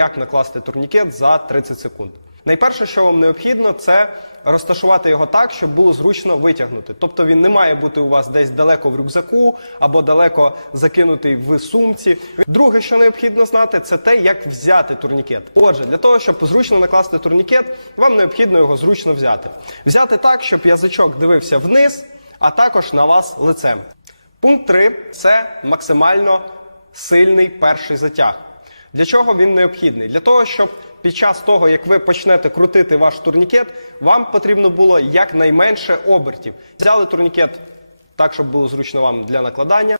як накласти турнікет за 30 секунд. Найперше, що вам необхідно, це розташувати його так, щоб було зручно витягнути. Тобто він не має бути у вас десь далеко в рюкзаку або далеко закинутий в сумці. Друге, що необхідно знати, це те, як взяти турнікет. Отже, для того, щоб зручно накласти турнікет, вам необхідно його зручно взяти. Взяти так, щоб язичок дивився вниз, а також на вас лицем. Пункт 3 це максимально сильний перший затяг. Для чого він необхідний? Для того, щоб під час того, як ви почнете крутити ваш турнікет, вам потрібно було якнайменше обертів. Взяли турнікет так, щоб було зручно вам для накладання.